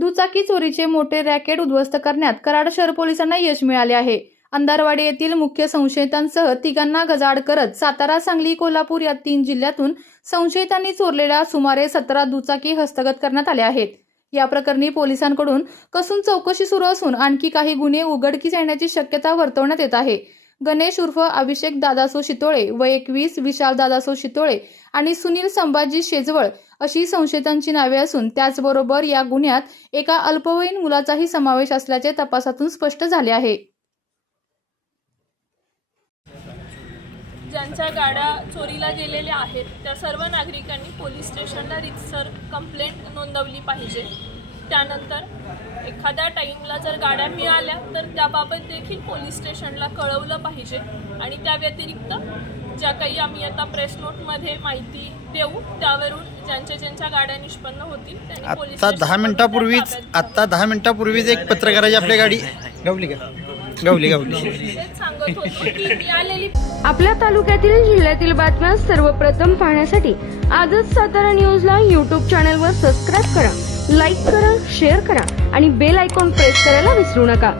दुचाकी चोरीचे मोठे रॅकेट उद्ध्वस्त करण्यात कराड शहर पोलिसांना यश मिळाले आहे। अंधारवाडी येथील मुख्य संशयितांसह तिघांना गजाआड करत सातारा, सांगली, कोल्हापूर या 3 जिल्ह्यातून संशयितांनी चोरलेल्या सुमारे 17 दुचाकी हस्तगत करण्यात आल्या आहेत। या प्रकरणी पोलिसांकडून कसून चौकशी सुरू असून आणखी काही गुन्हे उघडकीस येण्याची शक्यता वर्तवण्यात येत आहे। गणेश उर्फ अभिषेक दादासो शितोळे वय 21, विशाल दादासो शितोळे आणि सुनील संभाजी शेजवळ अशी संशयितांची नावे असून त्याचबरोबर या गुन्ह्यात एका अल्पवयीन मुलाचाही समावेश असल्याचे तपासातून स्पष्ट झाले आहे। ज्यांच्या गाड्या चोरीला गेलेल्या आहेत त्या सर्व नागरिकांनी पोलीस स्टेशनला रितसर कंप्लेंट नोंदवली पाहिजे। त्यानंतर एखाद्या टाईमला जर गाड्या मिळाल्या तर त्याबाबत देखील पोलीस स्टेशनला कळवलं पाहिजे। आणि त्या व्यतिरिक्त ज्या काही आम्ही आता प्रेस नोटमध्ये माहिती देऊ त्यावरून ज्यांच्या गाड्या निष्पन्न होतील त्यांनी पोलीस आता 10 मिनिटापूर्वीच एक पत्रकाराची आपली गाडी गावली सांगत होतो की मिळालेली आपल्या तालुक्यातील जिल्ह्यातील बातम्या सर्वप्रथम पाहण्यासाठी आजच सातारा न्यूजला YouTube चॅनलवर सबस्क्राइब करा, लाईक करा, शेअर करा आणि बेल आयकॉन प्रेस करायला विसरू नका।